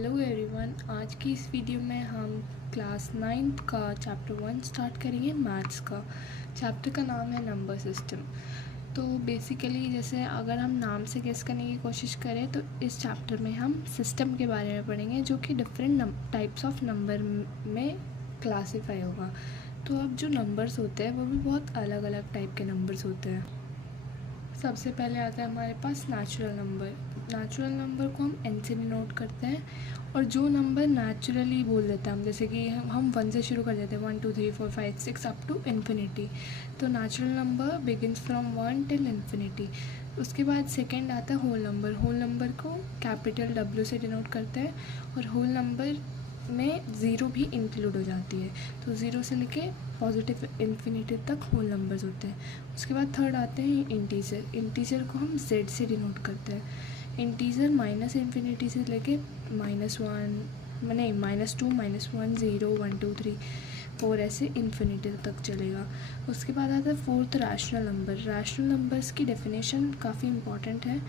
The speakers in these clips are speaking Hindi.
हेलो एवरीवन, आज की इस वीडियो में हम क्लास 9th का चैप्टर 1 स्टार्ट करेंगे मैथ्स का। चैप्टर का नाम है नंबर सिस्टम। तो बेसिकली जैसे अगर हम नाम से गेस करने की कोशिश करें तो इस चैप्टर में हम सिस्टम के बारे में पढ़ेंगे जो कि डिफरेंट टाइप्स ऑफ नंबर में क्लासीफाई होगा। तो अब जो नंबर्स होते हैं वो भी बहुत अलग अलग टाइप के नंबर्स होते हैं। सबसे पहले आता है हमारे पास नेचुरल नंबर। नेचुरल नंबर को हम एन से डिनोट करते हैं और जो नंबर नेचुरली बोल देते हैं हम, जैसे कि हम 1 से शुरू कर देते हैं 1 2 3 4 5 6 अप टू इन्फिनिटी। तो natural number begins from 1 till infinity. उसके बाद सेकेंड आता है होल नंबर। होल नंबर को कैपिटल W से डिनोट करते हैं और होल नंबर में ज़ीरो भी इंक्लूड हो जाती है। तो ज़ीरो से लेके पॉजिटिव इन्फिनिटी तक होल नंबर्स होते हैं। उसके बाद थर्ड आते हैं इंटीजर। इंटीजर को हम Z से डिनोट करते हैं। इंटीजर माइनस इन्फिनिटी से लेके -1 नहीं -2 -1 0 1 2 3 4 ऐसे इन्फिनिटी तक चलेगा। उसके बाद आता है fourth rational number. Rational numbers की डेफिनेशन काफ़ी इंपॉर्टेंट है।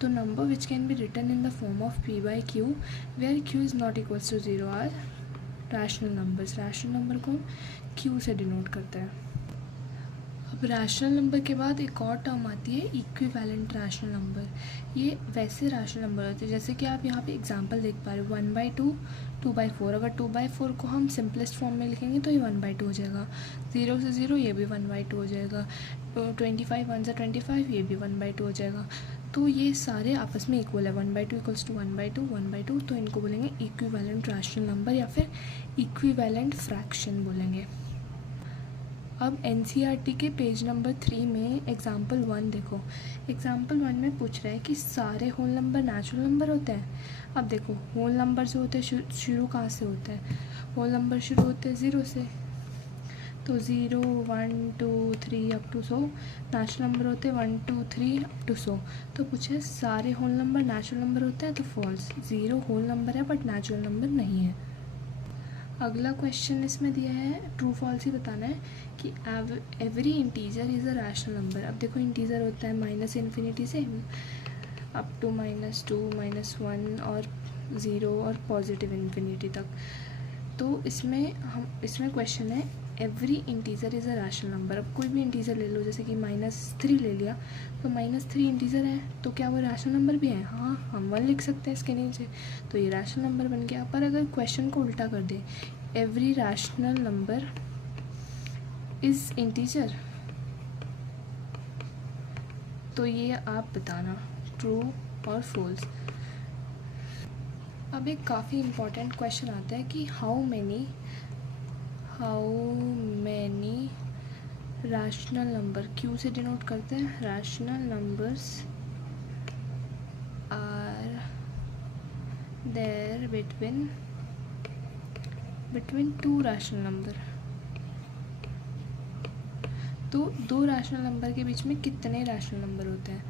तो number which can be written in the form of P by Q where Q is not equals to 0 are rational numbers. Rational number को Q से डिनोट करते हैं। अब रैशनल नंबर के बाद एक और टर्म आती है इक्विवेलेंट रैशनल नंबर। ये वैसे रैशनल नंबर होते हैं जैसे कि आप यहाँ पे एग्जांपल देख पा रहे हो 1/2 2/4। अगर 2/4 को हम सिंपलेस्ट फॉर्म में लिखेंगे तो ये 1/2 हो जाएगा। 0 से 0 ये भी 1/2 हो जाएगा। 25 1 से 25 ये भी 1/2 हो जाएगा। तो ये सारे आपस में इक्वल है। 1/2 इक्वल्स टू 1/2 1/2। तो इनको बोलेंगे इक्विवेलेंट रैशनल नंबर या फिर इक्विवेलेंट फ्रैक्शन बोलेंगे। अब NCERT के पेज नंबर 3 में एग्जाम्पल 1 देखो। एग्जाम्पल 1 में पूछ रहा है कि सारे होल नंबर नेचुरल नंबर होते हैं। अब देखो होल नंबर जो होते हैं शुरू कहाँ से होते हैं? होल नंबर शुरू होते हैं 0 से। तो 0 1 2 3 अप टू 100 नेचुरल नंबर होते हैं 1 2 3 अप टू 100। तो पूछे सारे होल नंबर नेचुरल नंबर होते हैं, तो फॉल्स। 0 होल नंबर है बट नेचुरल नंबर नहीं है। अगला क्वेश्चन इसमें दिया है ट्रू फॉल्स ही बताना है कि every integer is a rational number. अब देखो इंटीजर होता है माइनस इन्फिनिटी से अप टू -2 -1 और 0 और पॉजिटिव इन्फिनिटी तक। तो इसमें क्वेश्चन है every integer is a rational number. अब कोई भी इंटीजर ले लो, जैसे कि -3 ले लिया, तो -3 इंटीजर है तो क्या वो रैशनल नंबर भी है? हाँ, हम 1 लिख सकते हैं इसके नीचे, तो ये रैशनल नंबर बन गया। पर अगर क्वेश्चन को उल्टा कर दे, every rational number is integer, तो ये आप बताना ट्रू और फॉल्स। अब एक काफ़ी इम्पॉर्टेंट क्वेश्चन आता है कि how many rational number, Q से डिनोट करते हैं, rational numbers are there between 2 rational number. तो 2 रैशनल नंबर के बीच में कितने रैशनल नंबर होते हैं?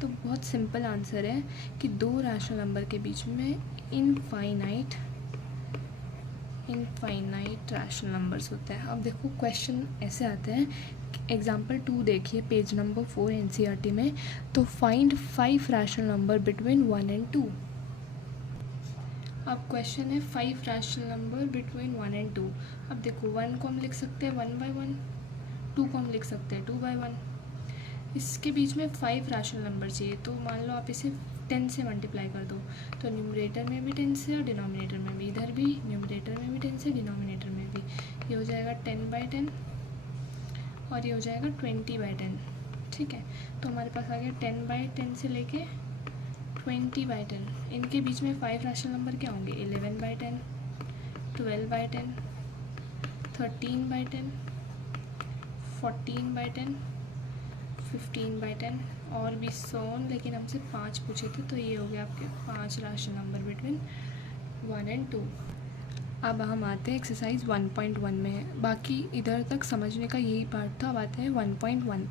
तो बहुत सिंपल आंसर है कि 2 रैशनल नंबर के बीच में इनफाइनाइट रैशनल नंबर्स होते हैं। अब देखो क्वेश्चन ऐसे आते हैं। एग्जाम्पल 2 देखिए पेज नंबर 4 NCERT में। तो find 5 rational number between 1 and 2। अब क्वेश्चन है 5 रैशनल नंबर बिटवीन 1 and 2। अब देखो 1 को हम लिख सकते हैं 1/1, 2 को हम लिख सकते हैं 2/1। इसके बीच में 5 रैशनल नंबर चाहिए। तो मान लो आप इसे 10 से मल्टीप्लाई कर दो, तो न्यूमरेटर में भी 10 से और डिनोमिनेटर में भी, इधर भी न्यूमरेटर में भी 10 से डिनोमिनेटर में भी। ये हो जाएगा 10/10 और ये हो जाएगा 20/10। ठीक है, तो हमारे पास आ गया 10/10 से लेके 20/10। इनके बीच में 5 रैशनल नंबर क्या होंगे? 11/10 12/10 13/10 14/10 15/10 और भी सोन, लेकिन हमसे 5 पूछे थे तो ये हो गया आपके 5 रैशनल नंबर बिटवीन 1 and 2। अब हम आते हैं एक्सरसाइज 1.1 में। बाकी इधर तक समझने का यही पार्ट था। अब आते हैं 1.1।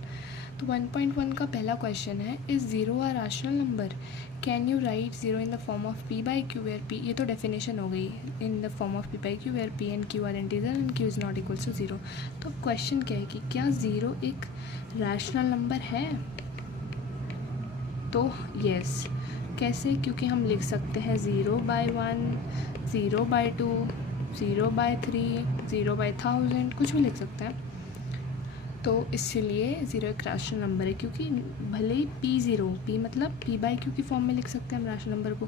तो 1.1 का पहला क्वेश्चन है, is 0 a rational number? Can you write 0 in the form of P by Q where P, ये तो डेफिनेशन हो गई, in the form of P by Q where P and Q are integer and Q is not equals to 0। तो क्वेश्चन क्या है कि क्या 0 एक रैशनल नंबर है? तो यस, कैसे? क्योंकि हम लिख सकते हैं 0/1, 0/2, 0/3, 0/1000, कुछ भी लिख सकते हैं। तो इसलिए 0 एक रैशनल नंबर है, क्योंकि भले ही P मतलब P/Q की फॉर्म में लिख सकते हैं हम रैशनल नंबर को,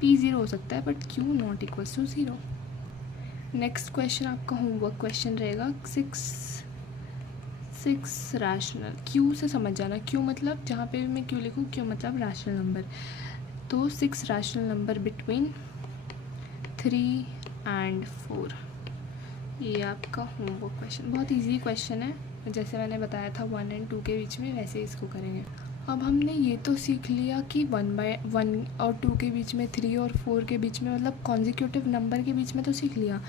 P0 हो सकता है but Q not equals to 0। Next question आपका होमवर्क क्वेश्चन रहेगा 6 रैशनल। Q से समझ जाना, Q मतलब जहाँ पे भी मैं Q लिखूँ, Q मतलब रैशनल नंबर। तो 6 रैशनल नंबर बिटवीन 3 and 4, ये आपका होमवर्क क्वेश्चन। बहुत इजी क्वेश्चन है, जैसे मैंने बताया था 1 और 2 के बीच में, वैसे ही इसको करेंगे। अब हमने ये तो सीख लिया कि 1/1 और 2 के बीच में, 3 और 4 के बीच में, मतलब कॉन्जिक्यूटिव नंबर के बीच में तो सीख लिया।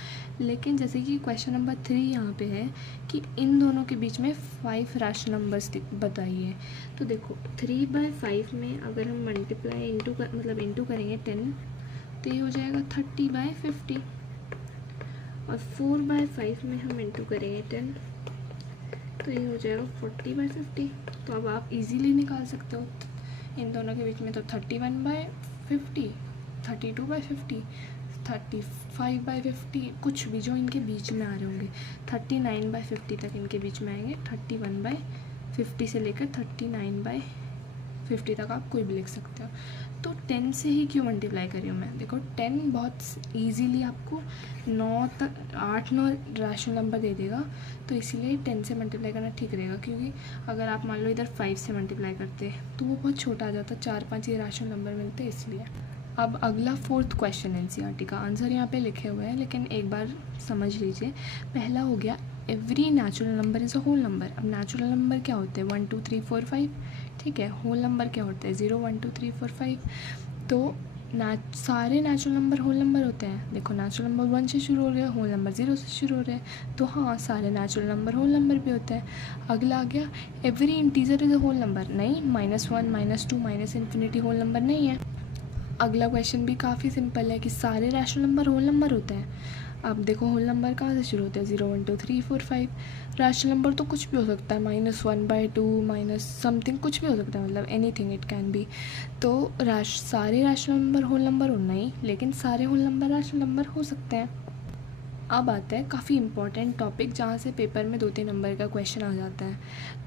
लेकिन जैसे कि क्वेश्चन नंबर 3 यहाँ पे है कि इन दोनों के बीच में 5 रैशनल नंबर्स बताइए। तो देखो 3/5 में अगर हम मल्टीप्लाई इंटू करेंगे 10, तो ये हो जाएगा 30/50। और 4/5 में हम इंटू करेंगे 10, तो ये हो जाएगा 40/50। तो अब आप इजीली निकाल सकते हो इन दोनों के बीच में। तो 31/50, 32/50, 35/50, कुछ भी जो इनके बीच में आ रहे होंगे, 39/50 तक इनके बीच में आएंगे। 31/50 से लेकर 39/50 तक आप कोई भी लिख सकते हो। तो 10 से ही क्यों मल्टीप्लाई करी हूँ मैं? देखो 10 बहुत ईजीली आपको 8-9 रैशनल नंबर दे देगा, तो इसीलिए 10 से मल्टीप्लाई करना ठीक रहेगा। क्योंकि अगर आप मान लो इधर 5 से मल्टीप्लाई करते तो वो बहुत छोटा आ जाता, 4-5 ही रैशनल नंबर मिलते, इसलिए। अब अगला 4th क्वेश्चन एनसीईआरटी का आंसर यहाँ पे लिखे हुए हैं, लेकिन एक बार समझ लीजिए। पहला हो गया every natural number is a whole number. अब नेचुरल नंबर क्या होते हैं? 1 2 3 4 5, ठीक है। होल नंबर क्या होते हैं? 0 1 2 3 4 5। तो सारे नेचुरल नंबर होल नंबर होते हैं। देखो नेचुरल नंबर 1 से शुरू हो रहे हैं, होल नंबर 0 से शुरू हो रहे हैं, तो हाँ सारे नेचुरल नंबर होल नंबर भी होते हैं। अगला आ गया every integer is a whole number. नहीं, -1 -2 -∞ होल नंबर नहीं है। अगला क्वेश्चन भी काफ़ी सिंपल है कि सारे रैशनल नंबर होल नंबर होते हैं। अब देखो होल नंबर कहाँ से शुरू होते हैं? 0 1 2 3 4 5। रैशनल नंबर तो कुछ भी हो सकता है, -1/2 माइनस समथिंग, कुछ भी हो सकता है, मतलब एनीथिंग इट कैन बी। तो सारे रैशनल नंबर होल नंबर हो नहीं, लेकिन सारे होल नंबर रैशनल नंबर हो सकते हैं। अब आता है काफ़ी इंपॉर्टेंट टॉपिक, जहाँ से पेपर में 2-3 नंबर का क्वेश्चन आ जाता है।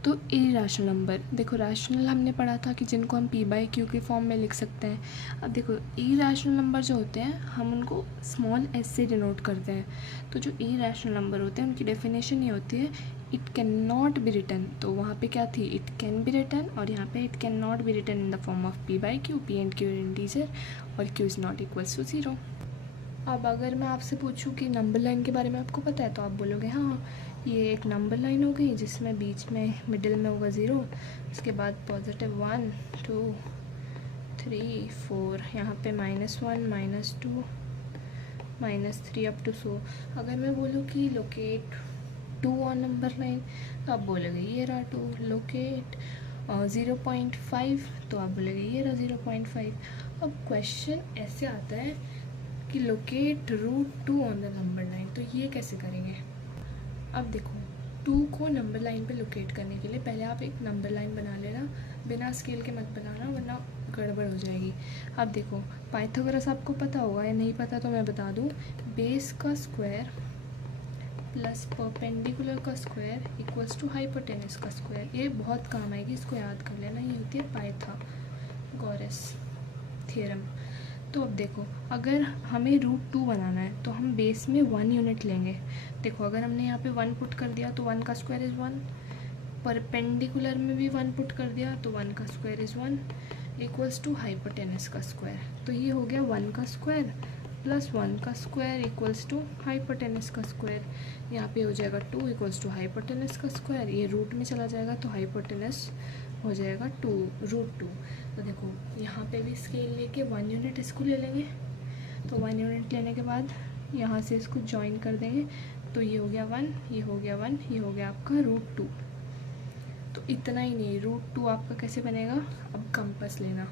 तो इरेशनल नंबर। देखो रैशनल हमने पढ़ा था कि जिनको हम P/Q के फॉर्म में लिख सकते हैं। अब देखो इरेशनल नंबर जो होते हैं हम उनको स्मॉल s से डिनोट करते हैं। तो जो इरेशनल नंबर होते हैं उनकी डेफिनेशन ये होती है it can not be written. तो वहाँ पे क्या थी? इट कैन बी रिटन, और यहाँ पे it can not be written in the form of P/Q, P and Q integer, और Q is not equals to 0। अब अगर मैं आपसे पूछूं कि नंबर लाइन के बारे में आपको पता है, तो आप बोलोगे हाँ ये एक नंबर लाइन हो गई जिसमें बीच में मिडिल में होगा 0, उसके बाद +1 2 3 4, यहाँ पे -1 -2 -3 अप टू सो। अगर मैं बोलूँ कि लोकेट 2 ऑन नंबर लाइन, तो आप बोलोगे ये रहा 2। लोकेट 0.5, तो आप बोलोगे ये रहा 0.5। अब क्वेश्चन ऐसे आता है कि locate √2 on the number line, तो ये कैसे करेंगे? अब देखो 2 को नंबर लाइन पे लोकेट करने के लिए पहले आप एक नंबर लाइन बना लेना, बिना स्केल के मत बनाना वरना गड़बड़ हो जाएगी। अब देखो पाइथागोरस आपको पता होगा, या नहीं पता तो मैं बता दूँ, बेस का स्क्वायर प्लस परपेंडिकुलर का स्क्वायर इक्वल्स टू हाइपोटेनस का स्क्वायर। ये बहुत काम आएगी, इसको याद कर लेना, ये होती है पाइथागोरस थ्योरम। तो अब देखो अगर हमें √2 बनाना है तो हम बेस में 1 यूनिट लेंगे। देखो अगर हमने यहाँ पे 1 पुट कर दिया तो 1 का स्क्वायर इज़ 1, परपेंडिकुलर में भी 1 पुट कर दिया तो 1 का square is 1 equals to hypotenuse का स्क्वायर। तो ये हो गया 1 का स्क्वायर प्लस 1 का स्क्वायर इक्वल्स टू हाइपोटेनस का स्क्वायर। यहाँ पे हो जाएगा 2 इक्वल्स टू हाइपोटेनस का स्क्वायर, ये रूट में चला जाएगा तो हाइपोटेनस हो जाएगा √2। तो देखो यहाँ पे भी स्केल लेके 1 यूनिट इसको ले लेंगे, तो 1 यूनिट लेने के बाद यहाँ से इसको जॉइन कर देंगे, तो ये हो गया 1, ये हो गया 1, ये हो गया आपका √2। तो इतना ही नहीं, √2 आपका कैसे बनेगा? अब कंपास लेना,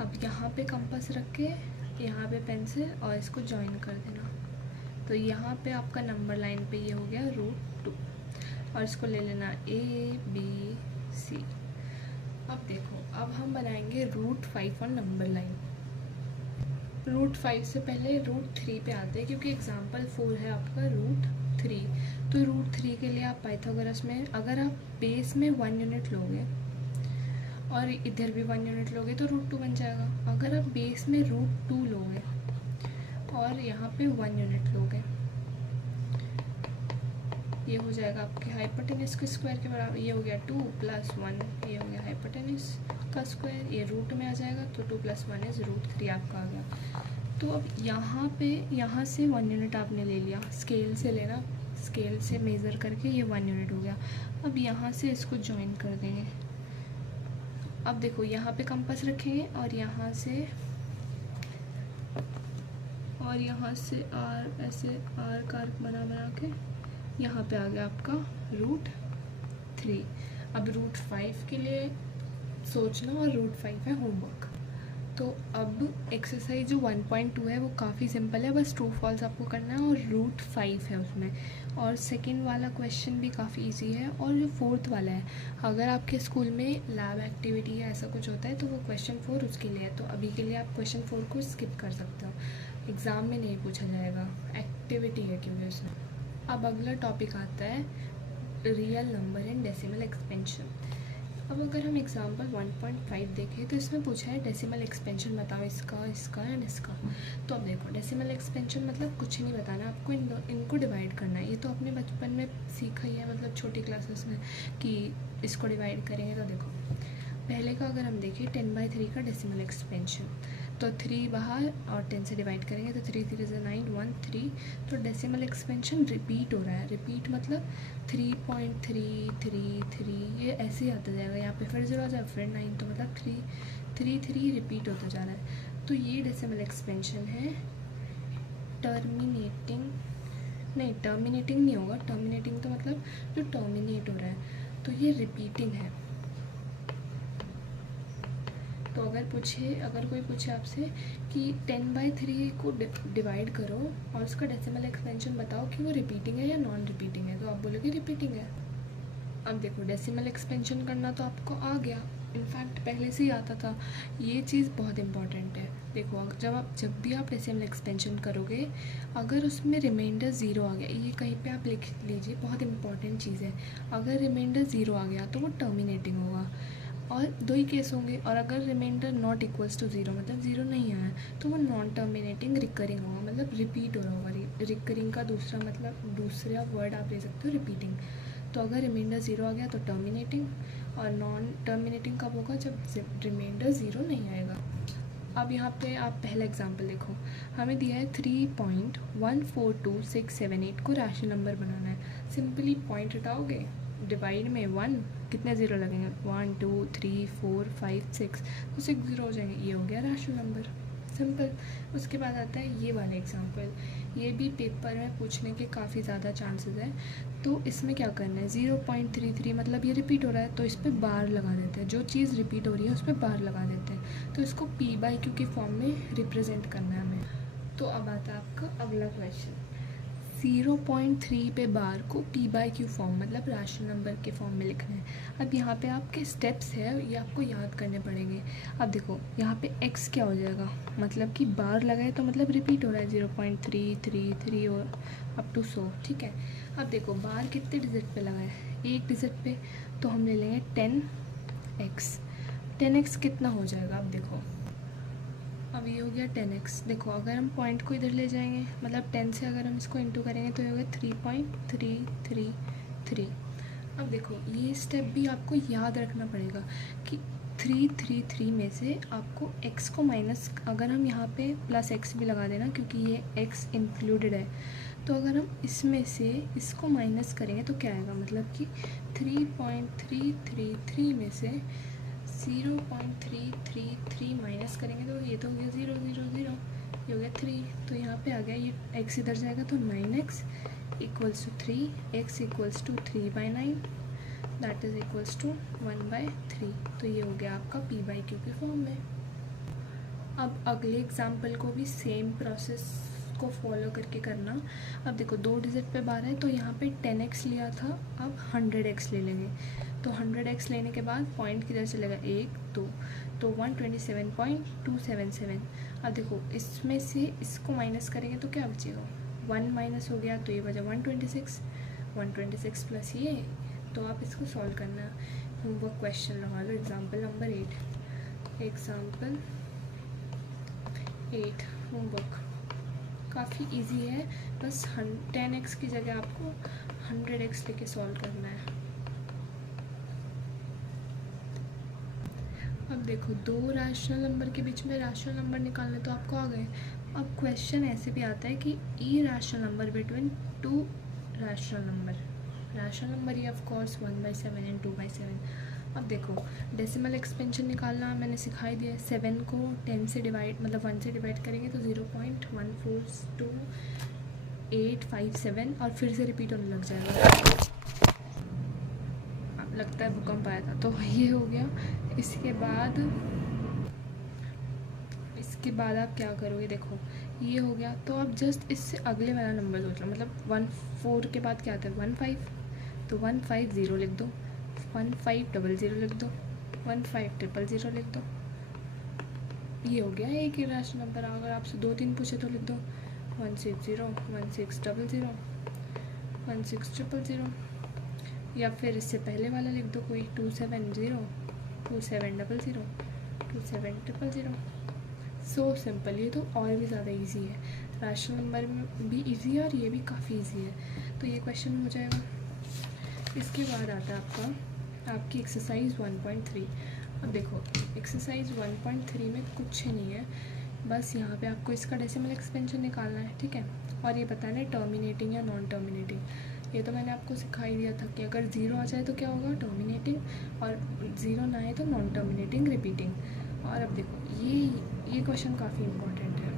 अब यहाँ पे कंपास रख के यहाँ पे पेंसिल और इसको जॉइन कर देना, तो यहाँ पे आपका नंबर लाइन पे ये हो गया √2, और इसको ले लेना A B C। अब देखो, अब हम बनाएंगे √5 और नंबर लाइन। √5 से पहले √3 पे आते हैं, क्योंकि एग्जाम्पल 4 है आपका √3। तो √3 के लिए आप पाइथागोरस में अगर आप बेस में 1 यूनिट लोगे और इधर भी 1 यूनिट लोगे तो √2 बन जाएगा। अगर आप बेस में √2 लोगे और यहाँ पे 1 यूनिट लोगे, ये हो जाएगा आपके हाइपोटेनस के स्क्वायर के बराबर। ये हो गया 2 + 1, ये हो गया हाइपोटेनस का स्क्वायर, ये रूट में आ जाएगा तो 2 + 1 = √3 आपका आ गया। तो अब यहाँ पे यहाँ से 1 यूनिट आपने ले लिया, स्केल से लेना, स्केल से मेज़र करके ये 1 यूनिट हो गया। अब यहाँ से इसको जॉइन कर देंगे। अब देखो यहाँ पे कंपास रखेंगे और यहाँ से आर, ऐसे आर का आर्क बना के यहाँ पे आ गया आपका √3। अब √5 के लिए सोचना और √5 है होमवर्क। तो अब एक्सरसाइज जो 1.2 है वो काफ़ी सिंपल है, बस ट्रू फॉल्स आपको करना है और √5 है उसमें। और सेकंड वाला क्वेश्चन भी काफ़ी इजी है। और जो फोर्थ वाला है, अगर आपके स्कूल में लैब एक्टिविटी या ऐसा कुछ होता है तो वो क्वेश्चन 4 उसके लिए है। तो अभी के लिए आप क्वेश्चन 4 को स्किप कर सकते हो, एग्ज़ाम में नहीं पूछा जाएगा, एक्टिविटी है क्योंकि उसमें। अब अगला टॉपिक आता है real number and decimal expansion. अब अगर हम एग्जाम्पल 1.5 देखें तो इसमें पूछा है डेसिमल एक्सपेंशन बताओ इसका, इसका एंड इसका। तो अब देखो, डेसिमल एक्सपेंशन मतलब कुछ नहीं बताना आपको, इनको डिवाइड करना है। ये तो अपने बचपन में सीखा ही है, मतलब छोटी क्लासेस में कि इसको डिवाइड करेंगे। तो देखो पहले का अगर हम देखें 10/3 का डेसिमल एक्सपेंशन, तो 3 बाहर और 10 से डिवाइड करेंगे तो 3 3 × 9 1 3। तो डेसिमल एक्सपेंशन रिपीट हो रहा है, रिपीट मतलब 3.333, ये ऐसे ही आता जाएगा। यहाँ पे फिर 0 आ जाए, फिर 9, तो मतलब 3 रिपीट होता जा रहा है। तो ये डेसिमल एक्सपेंशन है। टर्मिनेटिंग नहीं होगा, टर्मिनेटिंग तो मतलब जो टर्मिनेट हो रहा है, तो ये रिपीटिंग है। तो अगर कोई पूछे आपसे कि 10/3 को डिवाइड करो और उसका डेसिमल एक्सपेंशन बताओ कि वो रिपीटिंग है या नॉन रिपीटिंग है, तो आप बोलोगे रिपीटिंग है। अब देखो डेसिमल एक्सपेंशन करना तो आपको आ गया, इनफैक्ट पहले से ही आता था। ये चीज़ बहुत इंपॉर्टेंट है। देखो जब भी आप डेसिमल एक्सपेंशन करोगे, अगर उसमें रिमाइंडर 0 आ गया, ये कहीं पे आप लिख लीजिए, बहुत इंपॉर्टेंट चीज़ है। अगर रिमाइंडर 0 आ गया तो वो टर्मिनेटिंग होगा, और 2 ही केस होंगे। और अगर रिमाइंडर नॉट इक्वल्स टू 0 मतलब 0 नहीं आया तो वो नॉन टर्मिनेटिंग रिकरिंग होगा, मतलब रिपीट हो रहा होगा। रिकरिंग का दूसरा वर्ड आप ले सकते हो रिपीटिंग। तो अगर रिमाइंडर 0 आ गया तो टर्मिनेटिंग, और नॉन टर्मिनेटिंग कब होगा, जब रिमाइंडर 0 नहीं आएगा। अब यहाँ पे आप पहला एग्जांपल देखो, हमें दिया है 3.142678 को रैशनल नंबर बनाना है। सिंपली पॉइंट हटाओगे, डिवाइड में 1, कितने ज़ीरो लगेंगे, 1 2 3 4 5 6, तो 6 ज़ीरो हो जाएंगे, ये हो गया रैशनल नंबर, सिंपल। उसके बाद आता है ये वाला एग्जांपल, ये भी पेपर में पूछने के काफ़ी ज़्यादा चांसेस है। तो इसमें क्या करना है, 0.33 मतलब ये रिपीट हो रहा है तो इस पर बार लगा देते हैं, जो चीज़ रिपीट हो रही है उस पर बार लगा देते हैं। तो इसको p/q के फॉर्म में रिप्रेजेंट करना है हमें। तो अब आता है आपका अगला क्वेश्चन, 0.3 पे बार को p/q फॉर्म मतलब रैशनल नंबर के फॉर्म में लिखना है। अब यहाँ पे आपके स्टेप्स है, ये आपको याद करने पड़ेंगे। अब देखो यहाँ पे x क्या हो जाएगा, मतलब कि बार लगाए तो मतलब रिपीट हो रहा है 0.333 और अप टू 100, ठीक है। अब देखो बार कितने डिजिट पे लगा है, एक डिजिट पे, तो हम ले लेंगे 10x। 10x कितना हो जाएगा, अब देखो अब ये हो गया 10x। देखो अगर हम पॉइंट को इधर ले जाएंगे, मतलब 10 से अगर हम इसको इंटू करेंगे तो ये हो गया 3.333। अब देखो ये स्टेप भी आपको याद रखना पड़ेगा कि 333 में से आपको x को माइनस, अगर हम यहाँ पे प्लस x भी लगा देना क्योंकि ये x इंक्लूडेड है, तो अगर हम इसमें से इसको माइनस करेंगे तो क्या आएगा, मतलब कि 3.333 में से 0.333 माइनस करेंगे तो ये तो हो गया 0 0 0, ये हो गया 3। तो यहाँ पे आ गया, ये x इधर जाएगा तो 9x equals to 3, x equals to 3/9, that is equals to 1/3। तो ये हो गया आपका p/q के फॉर्म में। अब अगले एग्जाम्पल को भी सेम प्रोसेस को फॉलो करके करना। अब देखो 2 डिजिट पे 12 है तो यहाँ पे 10x लिया था, अब 100x ले लेंगे। तो 100x लेने के बाद पॉइंट किधर चलेगा, 1 2, तो 127.277। अब देखो इसमें से इसको माइनस करेंगे तो क्या बचेगा, 1 माइनस हो गया तो ये बचा 126 प्लस ये। तो आप इसको सॉल्व करना। होमवर्क क्वेश्चन लगा लो, एग्जाम्पल नंबर 8 होमवर्क काफ़ी इजी है, बस 10x की जगह आपको 100x लेके सॉल्व करना है। अब देखो 2 रैशनल नंबर के बीच में रैशनल नंबर निकालने तो आपको आ गए। अब क्वेश्चन ऐसे भी आता है कि irrational number between 2 rational number ये ऑफ कोर्स 1/7 एंड 2/7। अब देखो डेसिमल एक्सपेंशन निकालना मैंने सिखाई दिया है। 7 को 10 से डिवाइड मतलब 1 से डिवाइड करेंगे तो 0.14287 और फिर से रिपीट होने लग जाएगा। अब लगता है भूकंप आया था। तो ये हो गया। इसके बाद आप क्या करोगे, देखो ये हो गया। तो आप जस्ट इससे अगले वाला नंबर सोच लो, मतलब 14 के बाद क्या आता है 15, तो 150 लिख दो, 1500 लिख दो, 15000 लिख दो। ये हो गया एक इरैशनल नंबर। अगर आपसे 2-3 पूछे तो लिख दो 160, 1600, 16000, या फिर इससे पहले वाला लिख दो कोई 270, 2700, 27000। So simple. ये तो और भी ज़्यादा इजी है, रैशनल नंबर में भी इजी है और ये भी काफ़ी इजी है। तो ये क्वेश्चन हो जाएगा। इसके बाद आता है आपकी एक्सरसाइज 1.3। अब देखो एक्सरसाइज 1.3 में कुछ नहीं है, बस यहाँ पे आपको इसका डेसिमल एक्सपेंशन निकालना है, ठीक है। और ये बताना है टर्मिनेटिंग या नॉन टर्मिनेटिंग। ये तो मैंने आपको सिखाई दिया था कि अगर 0 आ जाए तो क्या होगा, टर्मिनेटिंग, और 0 ना आए तो नॉन टर्मिनेटिंग, रिपीटिंग। और अब देखो ये क्वेश्चन काफ़ी इंपॉर्टेंट है।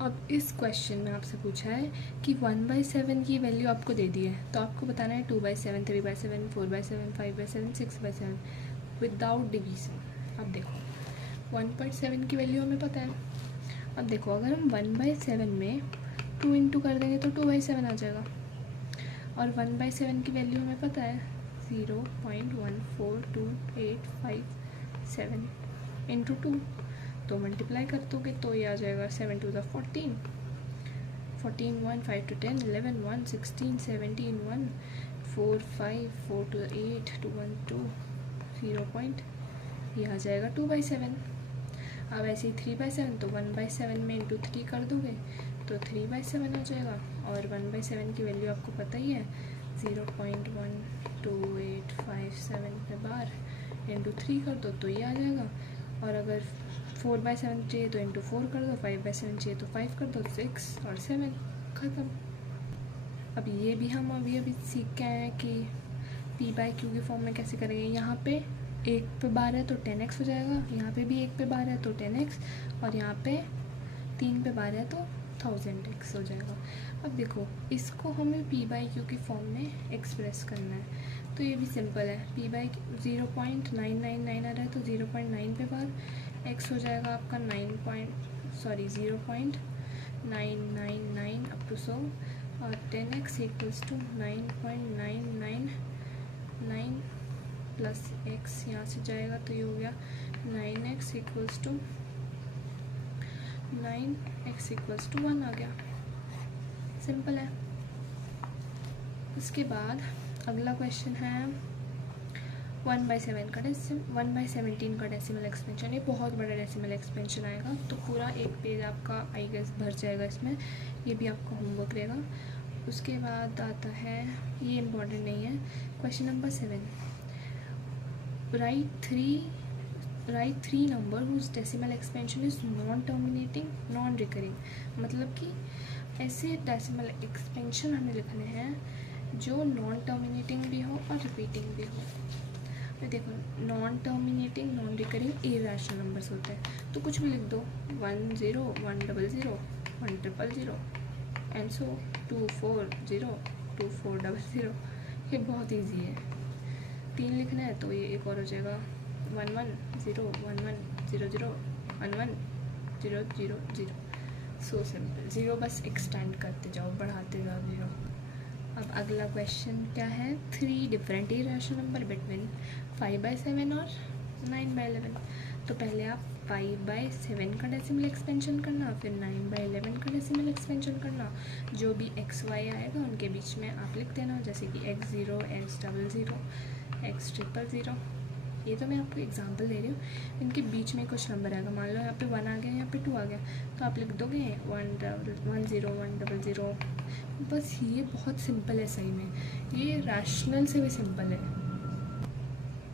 अब इस क्वेश्चन में आपसे पूछा है कि 1/7 की वैल्यू आपको दे दी है, तो आपको बताना है 2/7, 3/7, 4/7, 5/7, 6/7 विदाउट डिवीजन। अब देखो 1.7 की वैल्यू हमें पता है। अब देखो अगर हम 1/7 में 2 इंटू कर देंगे तो 2/7 आ जाएगा, और 1/7 की वैल्यू हमें पता है 0.14287 इंटू 2, तो मल्टीप्लाई कर दोगे तो ये आ जाएगा 7 2 14, 14 1 5 to 10 11 1 16 17 1 4 5 4 to 8 2 1 2 0 पॉइंट, ये आ जाएगा 2/7। अब ऐसे ही 3/7, तो 1/7 में इंटू 3 कर दोगे तो 3/7 आ जाएगा, और 1/7 की वैल्यू आपको पता ही है 0.12857 पे बार इंटू 3 कर दो तो ये आ जाएगा। और अगर 4/7 चाहिए तो इंटू 4 कर दो, 5/7 चाहिए तो 5 कर दो, 6 और 7 ख़त्म। अब ये भी हम अभी सीख के आए हैं कि p/q की फॉर्म में कैसे करेंगे। यहाँ पे 1 पे बार है तो 10x हो जाएगा, यहाँ पे भी 1 पे बार है तो 10x, और यहाँ पे 3 पे बार है तो 1000x हो जाएगा। अब देखो इसको हमें p/q की फॉर्म में एक्सप्रेस करना है, तो ये भी सिंपल है। p/q 0.999 आ रहा है तो 0.9 पे बार x हो जाएगा आपका 0.999 अप टू 100, और 10x equals to 9.999 plus x यहाँ से जाएगा तो ये हो गया 9x इक्वल्स टू 1 आ गया। सिंपल है। उसके बाद अगला क्वेश्चन है 1/17 का डेसिमल एक्सपेंशन। ये बहुत बड़ा डेसिमल एक्सपेंशन आएगा, तो पूरा एक पेज आपका आई गेस भर जाएगा इसमें। ये भी आपका होमवर्क रहेगा। उसके बाद आता है, ये इम्पॉर्टेंट नहीं है, question number 7। Write three number whose decimal expansion is non terminating non recurring. मतलब कि ऐसे डेसिमल एक्सपेंशन हमें लिखने हैं जो नॉन टर्मिनेटिंग भी हो और रिपीटिंग भी हो। तो देखो non terminating non recurring irrational numbers होते हैं, तो कुछ भी लिख दो 10 100 1000 एंड सो 240 2400। ये बहुत ईजी है। 3 लिखना है तो ये एक और हो जाएगा 11 0 11 00 11 000। सो सिंपल, ज़ीरो बस एक्सटेंड करते जाओ, बढ़ाते जाओ ज़ीरो। अब अगला क्वेश्चन क्या है, 3 डिफरेंट इरेशनल नंबर बिटवीन 5/7 और 9/11। तो पहले आप 5/7 का डेसिमल एक्सपेंशन करना, फिर 9/11 का डेसिमल एक्सपेंशन करना, जो भी x y आएगा उनके बीच में आप लिख देना, जैसे कि x0, x00, x000। ये तो मैं आपको एग्जांपल दे रही हूँ, इनके बीच में कुछ नंबर आएगा, मान लो यहाँ पे 1 आ गया, यहाँ पे 2 आ गया, तो आप लिख दोगे 10100। बस ये बहुत सिंपल है, सही में ये रैशनल से भी सिंपल है।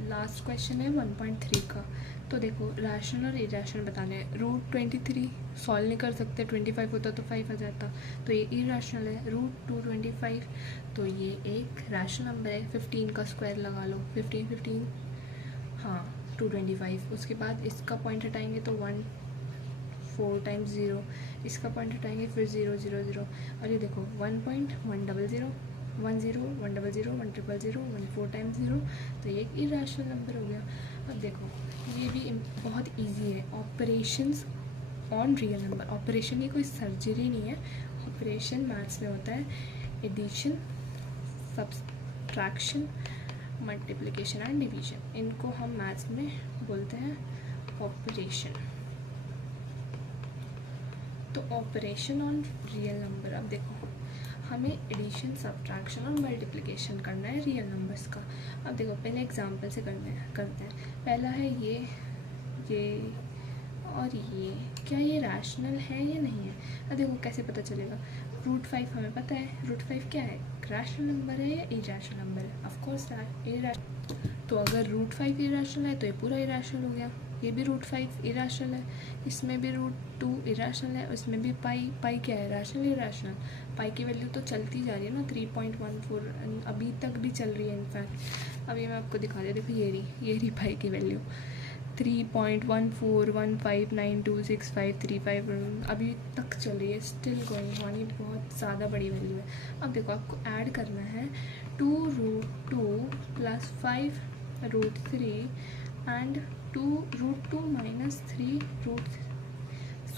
लास्ट क्वेश्चन है 1.3 का। तो देखो रैशनल और इरेशनल बताने हैं। √23 सॉल्व नहीं कर सकते, 25 होता तो 5 आ जाता, तो ये इरेशनल है। √225 तो ये एक रैशनल नंबर है। 15 का स्क्वायर लगा लो, 15 हाँ 225। उसके बाद इसका पॉइंट हटाएंगे तो 1 4 टाइम्स 0, इसका पॉइंट हटाएंगे फिर 0 0 0, और ये देखो 1.100 1 0 1 0 0 1 0 0 1 4 टाइम्स 0, तो ये एक इरेशनल नंबर हो गया। अब देखो ये भी बहुत इजी है, operations on real number. Operation ये कोई सर्जरी नहीं है, ऑपरेशन मैथ्स में होता है addition, subtraction, multiplication and division, इनको हम मैथ्स में बोलते हैं ऑपरेशन। तो ऑपरेशन ऑन रियल नंबर, अब देखो हमें एडिशन, सब्ट्रैक्शन और मल्टीप्लिकेशन करना है रियल नंबर्स का। अब देखो पहले एग्जांपल से करते हैं। पहला है ये और ये, क्या ये रैशनल है या नहीं है? अब देखो कैसे पता चलेगा। √5 हमें पता है, √5 क्या है, रैशनल नंबर है या इरेशनल नंबर है? Of course irrational. तो अगर √5 इरेशनल है तो ये पूरा इरेशनल हो गया। ये भी √5 इरेशनल है, इसमें भी √2 इरेशनल है, इसमें भी पाई क्या है, रैशनल इरेशनल। पाई की वैल्यू तो चलती जा रही है ना, 3.14 अभी तक भी चल रही है। इनफैक्ट अभी मैं आपको दिखा रही हूँ, देखो ये रही पाई की वैल्यू 3.1415926535 अभी तक चल रही है, स्टिल गोइंग ऑन। ये बहुत ज़्यादा बड़ी वैल्यू है। अब देखो आपको ऐड करना है 2√2 + 5√3 एंड 2√2 - 3√3।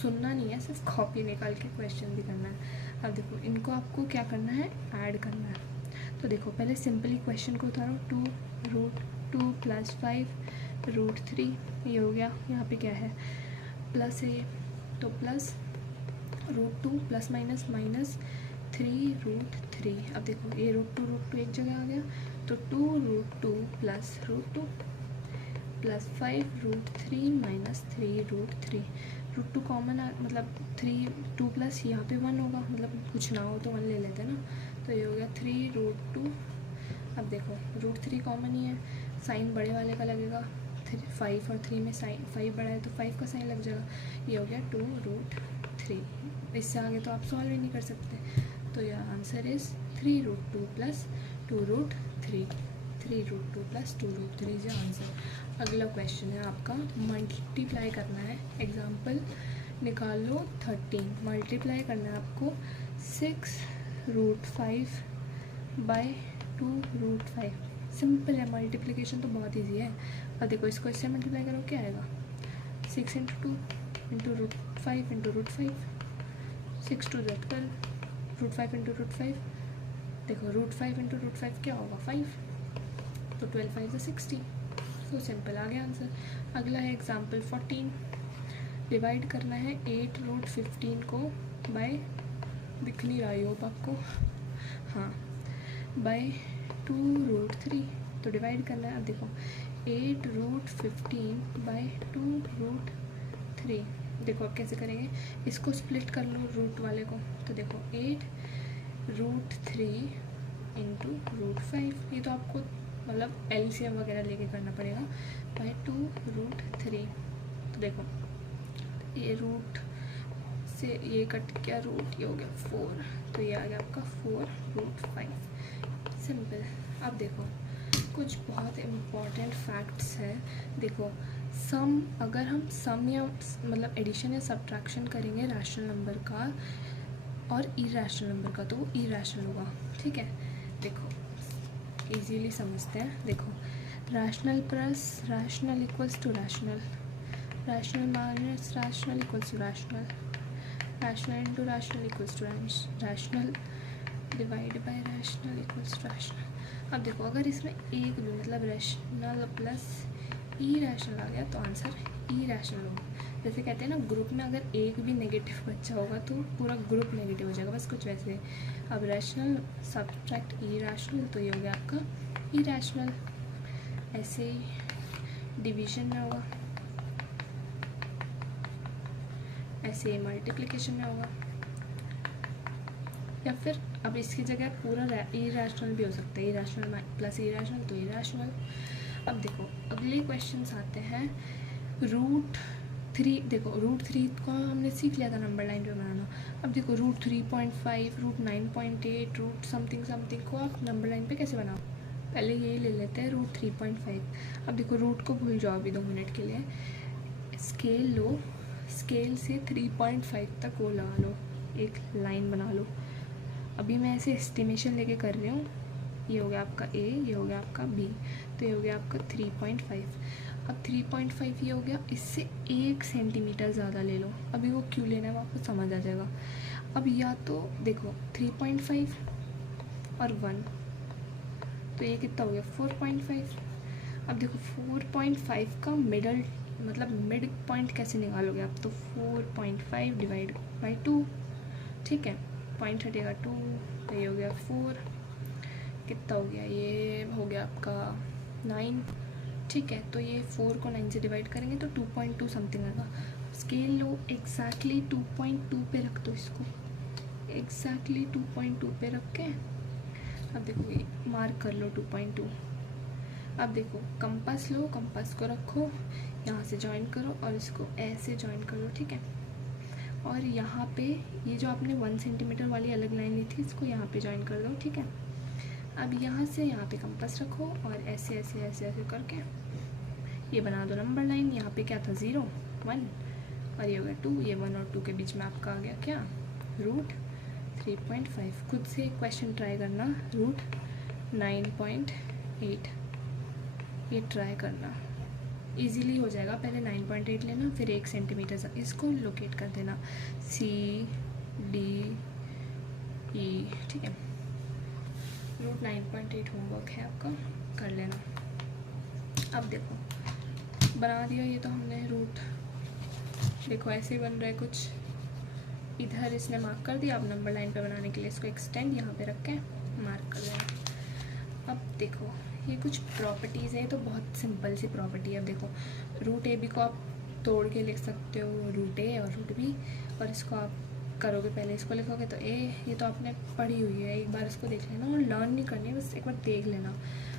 सुनना नहीं है, सिर्फ कॉपी निकाल के क्वेश्चन भी करना है। अब देखो इनको आपको क्या करना है, ऐड करना है। तो देखो पहले सिंपली क्वेश्चन को उतारो, 2√2 + 5√3, ये हो गया। यहाँ पे क्या है, प्लस है, तो प्लस √2 + -3√3। अब देखो ये √2 एक जगह आ गया, तो 2√2 + √2 + 5√3 - 3√3। √2 कॉमन मतलब 2 प्लस यहाँ पे 1 होगा, मतलब कुछ ना हो तो 1 ले लेते हैं ना, तो ये हो गया 3√2। अब देखो √3 कॉमन ही है, साइन बड़े वाले का लगेगा, 5 और 3 में साइन 5 बड़ा है तो 5 का साइन लग जाएगा, ये हो गया 2√3। इससे आगे तो आप सॉल्व ही नहीं कर सकते, तो यह आंसर इज़ 3√2 + 2√3। 3√2 + 2√3 is answer. अगला क्वेश्चन है आपका, मल्टीप्लाई करना है। एग्जाम्पल निकाल लो 13, मल्टीप्लाई करना है आपको 6√5 / 2√5। सिंपल है, मल्टीप्लिकेशन तो बहुत इजी है। और देखो इसको इससे मल्टीप्लाई करो, क्या आएगा, 6 × 2 × √5 × √5, 6 × 2 = 12, √5 × √5। देखो √5 × √5 क्या होगा, 5, तो 12 × 5 = 60। तो सिंपल आ गया आंसर। अगला है एग्जाम्पल 14, डिवाइड करना है 8√15 को बाय, दिख नहीं रहा होप आपको, हाँ, बाय 2√3। तो डिवाइड करना है। अब देखो 8√15 / 2√3। देखो अब कैसे करेंगे, इसको स्प्लिट कर लो रूट वाले को, तो देखो 8√3 × √5। ये तो आपको मतलब LCM वगैरह लेके करना पड़ेगा, बाय 2√3। तो देखो ये रूट से ये कट गया, रूट ये हो गया 4, तो ये आ गया आपका 4√5। सिंपल। अब देखो कुछ बहुत इम्पॉर्टेंट फैक्ट्स है। देखो सम, अगर हम सम या मतलब एडिशन या सब्ट्रैक्शन करेंगे रैशनल नंबर का और इरेशनल नंबर का, तो वो इरेशनल होगा, ठीक है। देखो इजीली समझते हैं। देखो rational plus rational = rational, rational - rational = rational, rational into rational equals to rational divide by rational equals to rational. अब देखो अगर इसमें एक भी मतलब रैशनल प्लस ई रैशनल आ गया तो आंसर ई रैशनल होगा। जैसे कहते हैं ना ग्रुप में अगर एक भी नेगेटिव बच्चा होगा तो पूरा ग्रुप नेगेटिव हो जाएगा, बस कुछ वैसे। अब रैशनल सब्ट्रैक्ट ई रैशनल तो ये हो गया आपका ई रैशनल। ऐसे ही डिवीजन में होगा, ऐसे मल्टीप्लिकेशन में होगा, या फिर अब इसकी जगह पूरा इरेशनल भी हो सकता है, इरेशनल प्लस इरेशनल तो इरेशनल। अब देखो अगले क्वेश्चंस आते हैं √3। देखो √3 को हमने सीख लिया था नंबर लाइन पे बनाना। अब देखो √3.5, √9.8, रूट समथिंग समथिंग को आप नंबर लाइन पे कैसे बनाओ। पहले यही ले लेते हैं √3.5। अब देखो रूट को भूल जाओ अभी 2 मिनट के लिए, स्केल लो, स्केल से 3.5 तक वो लगा लो, एक लाइन बना लो। अभी मैं ऐसे एस्टिमेशन लेके कर रही हूँ। ये हो गया आपका ए, ये हो गया आपका बी, तो ये हो गया आपका 3.5। अब 3.5 ये हो गया, इससे 1 सेंटीमीटर ज़्यादा ले लो। अभी वो क्यों लेना है वो आपको समझ आ जाएगा। अब या तो देखो 3.5 और 1, तो ये कितना हो गया 4.5। अब देखो 4.5 का मिडल मतलब मिड पॉइंट कैसे निकालोगे आप, तो 4.5 डिवाइड बाई 2, ठीक है, पॉइंट हटेगा 2, तो ये हो गया 4, कितना हो गया, ये हो गया आपका 9, ठीक है। तो ये 4 को 9 से डिवाइड करेंगे तो 2.2 समथिंग आएगा। स्केल लो, एग्जैक्टली 2.2 पे रख दो इसको, एग्जैक्टली 2.2 पे रख के अब देखो ये मार्क कर लो 2.2। अब देखो कंपास लो, कंपास को रखो, यहाँ से जॉइन करो और इसको ऐसे जॉइन कर लो, ठीक है। और यहाँ पे ये जो आपने 1 सेंटीमीटर वाली अलग लाइन ली थी इसको यहाँ पे जॉइन कर दो, ठीक है। अब यहाँ से यहाँ पे कंपास रखो और ऐसे ऐसे ऐसे ऐसे करके ये बना दो नंबर लाइन। यहाँ पे क्या था 0, 1 और ये हो गया 2। ये 1 और 2 के बीच में आपका आ गया क्या, √3.5। खुद से क्वेश्चन ट्राई करना, √9.8 ये ट्राई करना, इजीली हो जाएगा। पहले 9.8 लेना, फिर 1 सेंटीमीटर इसको लोकेट कर देना, C D E, ठीक है। √9.8 होमवर्क है आपका, कर लेना। अब देखो बना दिया ये तो हमने रूट, देखो ऐसे ही बन रहा है कुछ, इधर इसने मार्क कर दिया। अब नंबर लाइन पे बनाने के लिए इसको एक्सटेंड यहाँ पे रख के मार्क कर देना। अब देखो ये कुछ प्रॉपर्टीज़ है, तो बहुत सिंपल सी प्रॉपर्टी है। अब देखो √AB को आप तोड़ के लिख सकते हो, √A और √B, और इसको आप करोगे, पहले इसको लिखोगे तो A, ये तो आपने पढ़ी हुई है, एक बार इसको देख लेना और लर्न नहीं करनी है, बस एक बार देख लेना।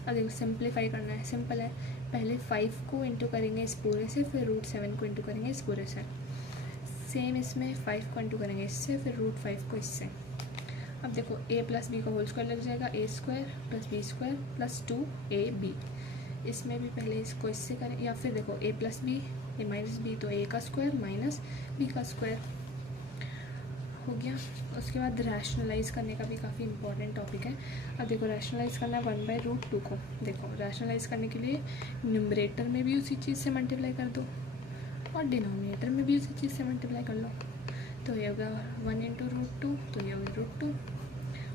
अब देखो सिंप्लीफाई करना है, सिंपल है, पहले 5 को इंटू करेंगे इस पूरे से, फिर √7 को इंटू करेंगे इस पूरे से। सेम इसमें 5 को इंटू करेंगे इससे, फिर √5 को इससे। अब देखो a प्लस बी का होल स्क्वायर लग जाएगा, a² plus b² plus 2ab। इसमें भी पहले इसको इससे करें, या फिर देखो a plus B, a minus B, तो a का स्क्वायर माइनस b का स्क्वायर हो गया। उसके बाद रैशनलाइज करने का भी काफ़ी इंपॉर्टेंट टॉपिक है। अब देखो रैशनलाइज करना है 1/√2 को। देखो रैशनलाइज करने के लिए न्यूमरेटर में भी उसी चीज़ से मल्टीप्लाई कर दो और डिनोमिनेटर में भी उसी चीज़ से मल्टीप्लाई कर लो, तो ये होगा 1 × √2, तो ये हो गया √2,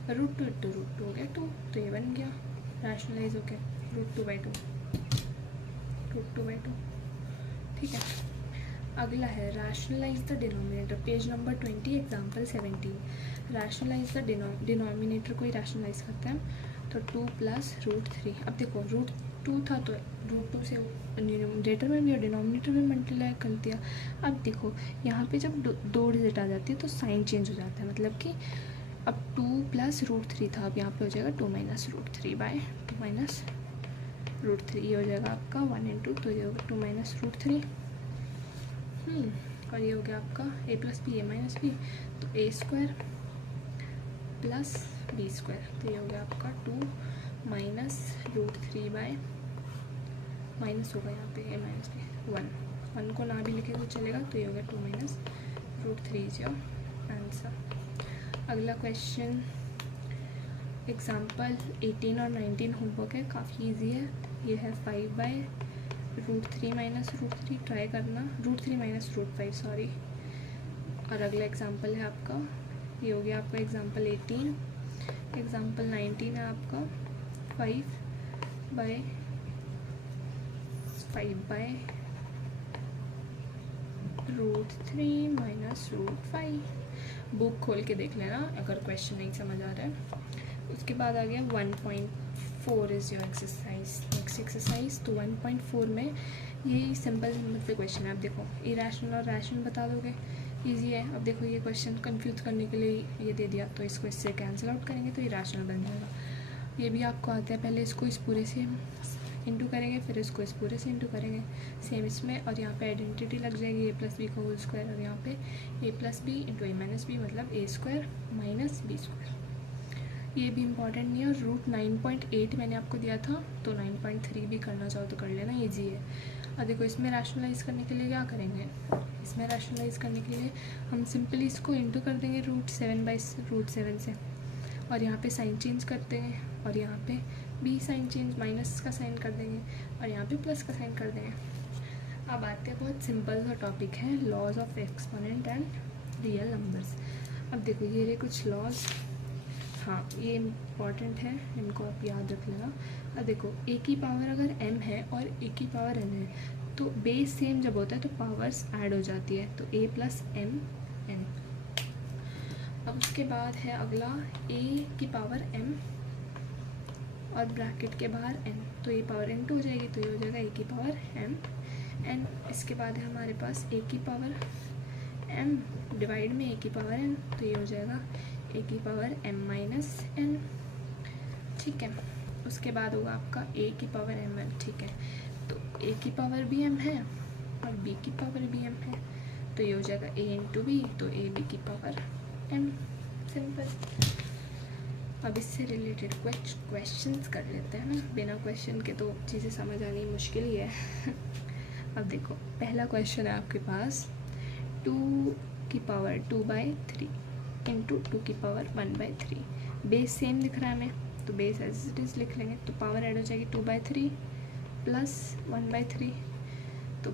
√2 × √2 हो गया 2, तो ये बन गया रैशनलाइज हो गया √2/2, √2/2, ठीक है। अगला है rationalise the denominator, page number 20, example 17। Rationalise the denominator को ही रैशनलाइज करते हैं, तो 2 + √3। अब देखो √2 था तो √2 से न्यूमरेटर में भी और डिनोमिनेटर में मल्टीप्लाई कर दिया। अब देखो यहाँ पे जब 2 डिजिट आ जाती है तो साइन चेंज हो जाता है, मतलब कि अब 2 + √3 था, अब यहाँ पे हो जाएगा 2 - √3/2 - √3, ये हो जाएगा आपका 1 × 2, तो ये होगा 2 - √3। और ये हो गया आपका a + b, a - b, तो a² प्लस b², तो ये हो गया आपका 2 - √3/ माइनस होगा यहाँ पे a - b, 1 को ना भी लिखे तो चलेगा, तो ये हो गया 2 - √3 इज योर आंसर। अगला क्वेश्चन एग्जाम्पल 18 और 19 होमवर्क है, काफ़ी इजी है। ये है 5/√3 - √3, ट्राई करना, √3 - √5 सॉरी। और अगला एग्जांपल है आपका, ये हो गया आपका एग्जांपल 18। एग्जांपल 19 है आपका 5/√3 माइनस √5। बुक खोल के देख लेना अगर क्वेश्चन नहीं समझ आ रहा है। उसके बाद आ गया 1.4 is your exercise, next exercise. तो 1.4 में यही सिंपल से क्वेश्चन है। आप देखो इरेशनल और रैशनल बता दोगे, इजी है। अब देखो ये क्वेश्चन कंफ्यूज करने के लिए ये दे दिया, तो इसको इससे कैंसिल आउट करेंगे तो इरेशनल बन जाएगा। ये भी आपको आता है, पहले इसको इस पूरे से इंटू करेंगे, फिर इसको इस पूरे से इंटू करेंगे सेम इसमें, और यहाँ पे आइडेंटिटी लग जाएगी a + b का होल स्क्वायर, और यहाँ पे a + b into a - b मतलब a² माइनस b²। ये भी इंपॉर्टेंट नहीं है। और √9.8 मैंने आपको दिया था, तो 9.3 भी करना चाहो तो कर लेना, ईजी है। और देखो इसमें रैशनलाइज करने के लिए क्या करेंगे, इसमें रैशनलाइज करने के लिए हम सिंपली इसको इंटू कर देंगे √7/√7 से, और यहाँ पे साइन चेंज कर देंगे, और यहाँ पे भी साइन चेंज माइनस का साइन कर देंगे, और यहाँ पे प्लस का साइन कर देंगे। अब आते हैं, बहुत सिंपल सा टॉपिक है, laws of exponent and real numbers. अब देखो ये रहे कुछ लॉज, हाँ ये इम्पॉर्टेंट है, इनको आप याद रख लेना। अब देखो a की पावर अगर m है और a की पावर n है, तो बेस सेम जब होता है तो पावर्स ऐड हो जाती है, तो a + m n। अब उसके बाद है अगला a की पावर m और ब्रैकेट के बाहर n, तो a पावर n2 हो जाएगी, तो ये हो जाएगा a की पावर m n। इसके बाद है हमारे पास a की पावर m डिवाइड में a की पावर n, तो ये हो जाएगा a की पावर m - n, ठीक है। उसके बाद होगा आपका a की पावर mn, ठीक है। तो a की पावर भी m है और b की पावर भी m है, तो ये हो जाएगा a × b, तो ab की पावर m, सिंपल। अब इससे रिलेटेड कुछ क्वेश्चंस कर लेते हैं ना, बिना क्वेश्चन के तो चीज़ें समझ आनी मुश्किल ही है। अब देखो पहला क्वेश्चन है आपके पास 2 की पावर 2/3 इंटू 2 की पावर 1/3। बेस सेम दिख रहा है हमें, तो बेस एज इट इज़ लिख लेंगे, तो पावर ऐड हो जाएगी 2/3 प्लस 1/3, तो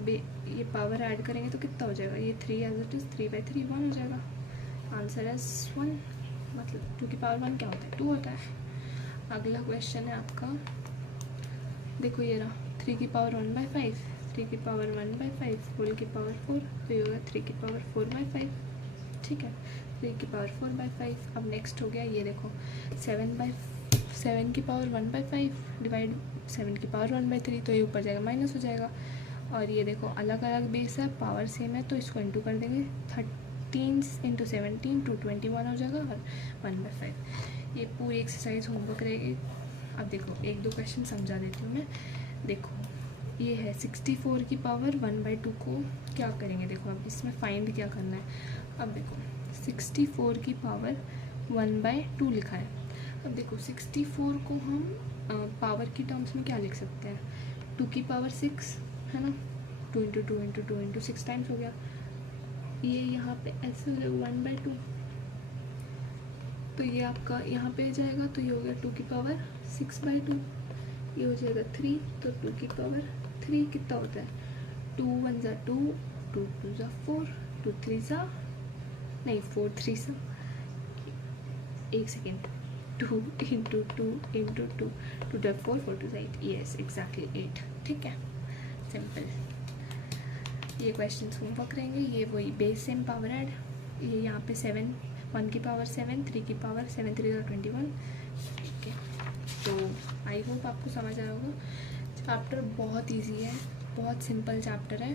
ये पावर ऐड करेंगे तो कितना हो जाएगा, ये 3 एज इट इज़ 3/3 1 हो जाएगा। आंसर एज 1, मतलब 2 की पावर 1 क्या होता है, 2 होता है। अगला क्वेश्चन है आपका, देखो ये रहा 3 की पावर 1/5, 3 की पावर 1/5 होल की पावर 4, तो ये होगा 3 की पावर 4/5, ठीक है। 3 की पावर 4/5। अब नेक्स्ट हो गया ये देखो 7 की पावर 1/5 डिवाइड 7 की पावर 1/3, तो ये ऊपर जाएगा माइनस हो जाएगा। और ये देखो अलग अलग बेस है, पावर सेम है, तो इसको इंटू कर देंगे, 13 × 17 221 हो जाएगा, और 1/5। ये पूरी एक्सरसाइज होमवर्क रहेगी। अब देखो 1-2 क्वेश्चन समझा देती हूँ मैं। देखो ये है 64 की पावर 1/2 को क्या करेंगे, देखो अब इसमें फाइंड क्या करना है। अब देखो 64 की पावर 1/2 लिखा है। अब देखो 64 को हम पावर की टर्म्स में क्या लिख सकते हैं, 2 की पावर 6 है ना, 2 × 2 × 2 × 6 टाइम्स हो गया। ये यहाँ पे ऐसे हो जाएगा 1/2, तो ये आपका यहाँ पे जाएगा, तो ये हो गया 2 की पावर 6/2, ये हो जाएगा 3, तो 2 की पावर 3 कितना होता है, 2 × 1 = 2, 2 × 2 = 4, 2 × 3 = नहीं 4 × 3 = 1 सेकेंड, 2 × 2 × 2 2 × 4 4 × 2 = 8, यस एग्जैक्टली 8, ठीक है, सिंपल। ये क्वेश्चन होमवर्क रहेंगे। ये वही बेस सेम पावर ऐड, ये यहाँ पे 7 1 की पावर 7 3 की पावर 7 3 = 21, ठीक है। तो आई होप आपको समझ आया होगा। चैप्टर बहुत इजी है, बहुत सिंपल चैप्टर है,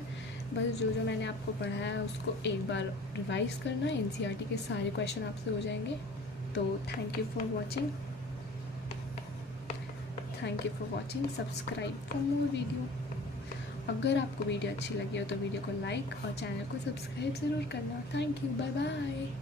बस जो मैंने आपको पढ़ाया है उसको एक बार रिवाइज करना, एनसीईआरटी के सारे क्वेश्चन आपसे हो जाएंगे। तो thank you for watching, subscribe for more video. अगर आपको वीडियो अच्छी लगी हो तो वीडियो को लाइक और चैनल को सब्सक्राइब ज़रूर करना। Thank you, bye bye.